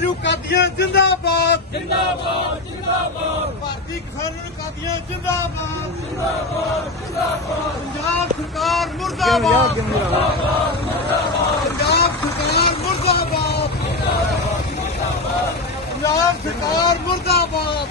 ਨੂੰ ਕਾਦੀਆਂ ਜਿੰਦਾਬਾਦ। ਜਿੰਦਾਬਾਦ ਜਿੰਦਾਬਾਦ। ਭਾਰਤੀ ਕਿਸਾਨ ਨੂੰ ਕਾਦੀਆਂ ਜਿੰਦਾਬਾਦ। ਜਿੰਦਾਬਾਦ ਜਿੰਦਾਬਾਦ ਪੰਜਾਬ ਸਰਕਾਰ ਮੁਰਦਾਬਾਦ। ਪੰਜਾਬ ਸਰਕਾਰ ਮੁਰਦਾਬਾਦ। ਪੰਜਾਬ ਸਰਕਾਰ ਮੁਰਦਾਬਾਦ।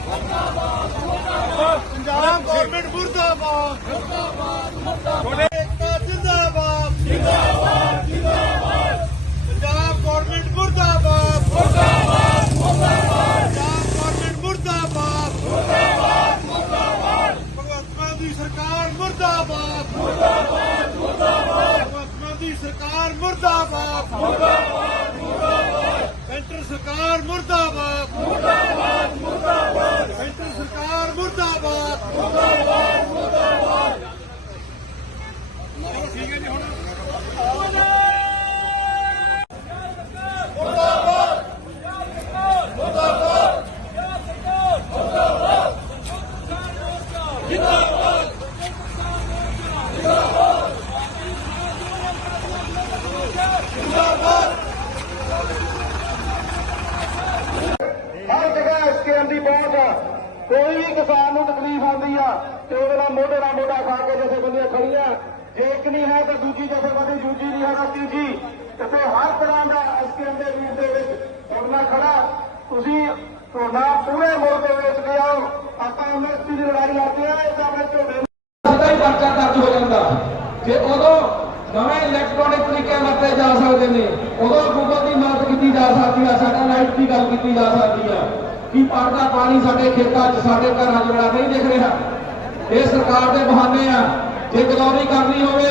ਪੰਜਾਬ ਗਵਰਨਮੈਂਟ ਮੁਰਦਾਬਾਦ। ਮੁਰਦਾਬਾਦ ਏਕਤਾ ਜਿੰਦਾਬਾਦ ਜਿੰਦਾਬਾਦ ਜਿੰਦਾਬਾਦ ਪੰਜਾਬ ਗਵਰਨਮੈਂਟ ਮੁਰਦਾਬਾਦ ਮੁਰਦਾਬਾਦ ਮੁਰਦਾਬਾਦ ਪੰਜਾਬ ਗਵਰਨਮੈਂਟ ਮੁਰਦਾਬਾਦ ਮੁਰਦਾਬਾਦ ਮੁਰਦਾਬਾਦ ਭਗਵੰਤ ਮਾਨ ਦੀ ਸਰਕਾਰ ਮੁਰਦਾਬਾਦ ਮੁਰਦਾਬਾਦ ਮੁਰਦਾਬਾਦ। ਭਗਵੰਤ ਸਰਕਾਰ ਮੁਰਦਾਬਾਦ ਮੁਰਦਾਬਾਦ ਮੁਰਦਾਬਾਦ। ਸੈਂਟਰ ਸਰਕਾਰ ਮੁਰਦਾਬਾਦ ਮੁਰਦਾਬਾਦ ਮੁਰਦਾਬਾਦ। ਸੈਂਟਰ ਸਰਕਾਰ ਮੁਰਦਾਬਾਦ ਹਰ ਜਗ੍ਹਾ ਐਸਕੇਐਮ ਦੀ ਪਹੁੰਚ ਆ ਕੋਈ ਵੀ ਕਿਸਾਨ ਨੂੰ ਤਕਲੀਫ ਆਉਂਦੀ ਆ ਤੇ ਉਹਦੇ ਨਾਲ ਮੋਢੇ ਨਾਲ ਮੋਢਾ ਖਾ ਕੇ ਜਥੇਬੰਦੀਆਂ ਖੜੀਆਂ। ਜੇ ਇੱਕ ਨਹੀਂ ਹੈ ਤਾਂ ਦੂਜੀ ਜਥੇਬੰਦੀ, ਦੂਜੀ ਨਹੀਂ ਹੈ ਤਾਂ ਤੀਜੀ। ਤੇ ਹਰ ਤਰ੍ਹਾਂ ਦਾ ਐਸਕੇਐਮ ਦੇ ਰੂਪ ਦੇ ਵਿੱਚ ਤੁਹਾਡਾ ਖੜਾ। ਤੁਸੀਂ ਤੁਹਾਡਾ ਪੂਰੇ ਮੁਲਕ ਦੇ ਵਿੱਚ ਗਿਆ ਆਪਾਂ ਐਮਐਸਪੀ ਦੀ ਲੜਾਈ ਲੜਦੇ ਆ ਇਹ ਆਪਣੇ ਝੋਨੇ ਸਿੱਧਾ ਹੀ ਪਰਚਾ ਦਰਜ ਹੋ ਜਾਂਦਾ। ਜੇ ਉਦੋਂ ਨਵੇਂ ਇਲੈਕਟ੍ਰੋਨਿਕ ਤਰੀਕੇ ਵਰਤੇ ਜਾ ਸਕਦੇ ਨੇ, ਉਦੋਂ ਗੂਗਲ ਦੀ ਮਦਦ ਕੀਤੀ ਜਾ ਸਕਦੀ ਆ ਸੈਟੇਲਾਈਟ ਦੀ ਗੱਲ ਕੀਤੀ ਜਾ ਸਕਦੀ ਆ। ਕਿ ਪੜਦਾ ਪਾਣੀ ਸਾਡੇ ਖੇਤਾਂ 'ਚ, ਸਾਡੇ ਘਰਾਂ 'ਚ ਜਿਹੜਾ ਨਹੀਂ ਦਿਖ ਰਿਹਾ। ਇਹ ਸਰਕਾਰ ਦੇ ਬਹਾਨੇ ਆ। ਜੇ ਗਲੌਰੀ ਕਰਨੀ ਹੋਵੇ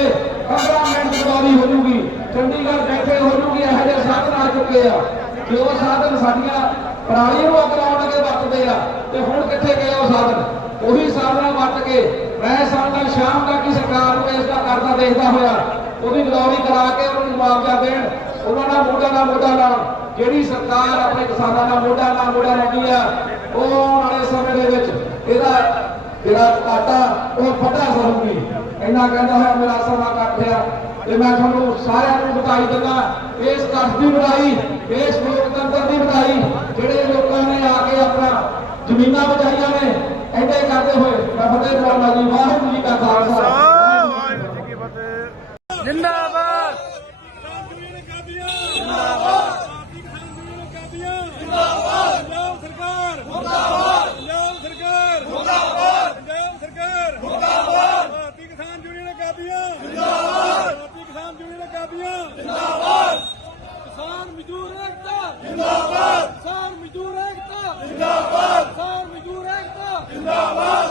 15 ਮਿੰਟ ਗਲੌਰੀ ਹੋ ਜੂਗੀ। ਚੰਡੀਗੜ੍ਹ ਬੈਠੇ ਹੋ ਜੂਗੀ, ਇਹੋ ਜਿਹੇ ਸਾਧਨ ਆ ਚੁੱਕੇ ਆ। ਕਿ ਉਹ ਸਾਧਨ ਸਾਡੀਆਂ ਪਰਾਲੀ ਨੂੰ ਅੱਗ ਲਾਉਣ ਲੱਗੇ ਵਰਤਦੇ ਆ, ਤੇ ਹੁਣ ਕਿੱਥੇ ਗਏ ਉਹ ਸਾਧਨ? ਉਹੀ ਸਾਧਨਾਂ ਵਰਤ ਕੇ ਮੈਂ ਸਮਝਦਾ ਸ਼ਾਮ ਤੱਕ ਹੀ ਸਰਕਾਰ ਨੂੰ ਇਸ ਦਾ ਕਰਦਾ ਦੇਖਦਾ ਹੋਇਆ, ਉਹਦੀ ਗਲੌਰੀ ਕਰਾ ਕੇ ਉਹਨਾਂ ਨੂੰ ਮੁਆਵਜ਼ਾ ਦੇਣ, ਉਹਨਾਂ ਨਾਲ ਮੋਢਾ ਨਾਲ ਮੋਢਾ ਲਾਉਣ। ਜਿਹੜੀ ਸਰਕਾਰ ਆਪਣੇ ਕਿਸਾਨਾਂ ਨਾਲ ਮੋਢਾ ਨਾਲ ਮੋਢਾ ਲੱਗੀ ਆ, ਉਹ ਆਉਣ ਵਾਲੇ ਸਮੇਂ ਦੇ ਵਿੱਚ ਇਹਦਾ ਜਿਹੜਾ ਘਾਟਾ, ਉਹ ਫਟਾ ਸਰੂਗੀ। ਇੰਨਾ ਕਹਿੰਦਾ ਹੋਇਆ ਮੇਰਾ ਇਕੱਠ ਆ ਤੇ ਮੈਂ ਤੁਹਾਨੂੰ ਸਾਰਿਆਂ ਨੂੰ ਵਧਾਈ ਦਿੰਦਾ, ਇਸ ਕੱਟ ਦੀ ਵਧਾਈ, ਇਸ ਲੋਕਤੰਤਰ ਦੀ ਵਧਾਈ ਜਿਹੜੇ ਲੋਕਾਂ ਨੇ ਆ ਕੇ ਆਪਣਾ ਜ਼ਮੀਨਾਂ ਬਚਾਈਆਂ ਨੇ ਐਡੇ ਕਰਦੇ ਹੋਏ ਮੈਂ ਫਤਿਹ ਬੁਲਾਉਂਦਾ ਜੀ ਵਾਹਿਗੁਰੂ ਜੀ ਕਾ ਖਾਲਸਾ ਵਾਹਿਗੁਰੂ ਜੀ ਕੀ ਫਤਿਹ ਜਿੰਦਾਬਾਦ ਜਿੰਦਾਬਾਦ ਪੰਜਾਬ ਸਰਕਾਰ ਮੁਰਦਾਬਾਦ ਪੰਜਾਬ ਸਰਕਾਰ ਮੁਰਦਾਬਾਦ ਪੰਜਾਬ ਸਰਕਾਰ ਮੁਰਦਾਬਾਦ ਭਾਰਤੀ ਕਿਸਾਨ ਯੂਨੀਅਨ ਕਾਦੀਆਂ ਜਿੰਦਾਬਾਦ ਭਾਰਤੀ ਕਿਸਾਨ ਕਾਦੀਆਂ ਜਿੰਦਾਬਾਦ। ਕਿਸਾਨ ਮਜ਼ਦੂਰ ਏਕਤਾ। ਜਿੰਦਾਬਾਦ। ਕਿਸਾਨ ਮਜ਼ਦੂਰ ਏਕਤਾ। ਜਿੰਦਾਬਾਦ। ਕਿਸਾਨ ਮਜ਼ਦੂਰ ਏਕਤਾ। ਜਿੰਦਾਬਾਦ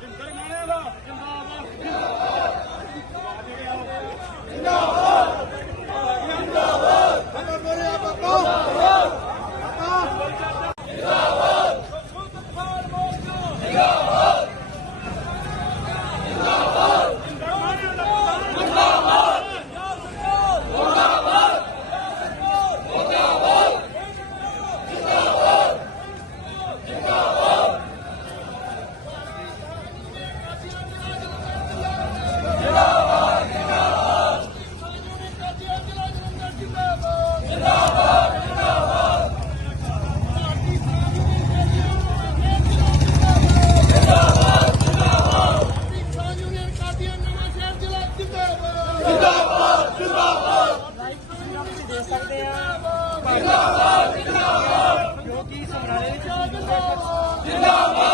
ਜਿੰਦਰ ਮਾਣੇ ਦਾ ਜਿੰਦਾਬਾਦ ਜਿੰਦਾਬਾਦ ਜਿੰਦਾਬਾਦ ਕਿਸਾਨ ਯੂਨੀਅਨ ਕਾਦੀਆਂ ਨਵਾਂ ਸ਼ਹਿਰ ਜ਼ਿਲ੍ਹਾ ਜਿੰਦਾਬਾਦ ਜਿੰਦਾਬਾਦ ਜਿੰਦਾਬਾਦ ਲਾਈਵ ਤਸਵੀਰਾਂ ਵਿੱਚ ਦੇਖ ਸਕਦੇ ਆ ਜਿੰਦਾਬਾਦ ਜਿੰਦਾਬਾਦ ਜੋ ਕਿ ਸਮਰਾਲੇ ਵਿੱਚ ਜਿੰਦਾਬਾਦ ਜਿੰਦਾਬਾਦ।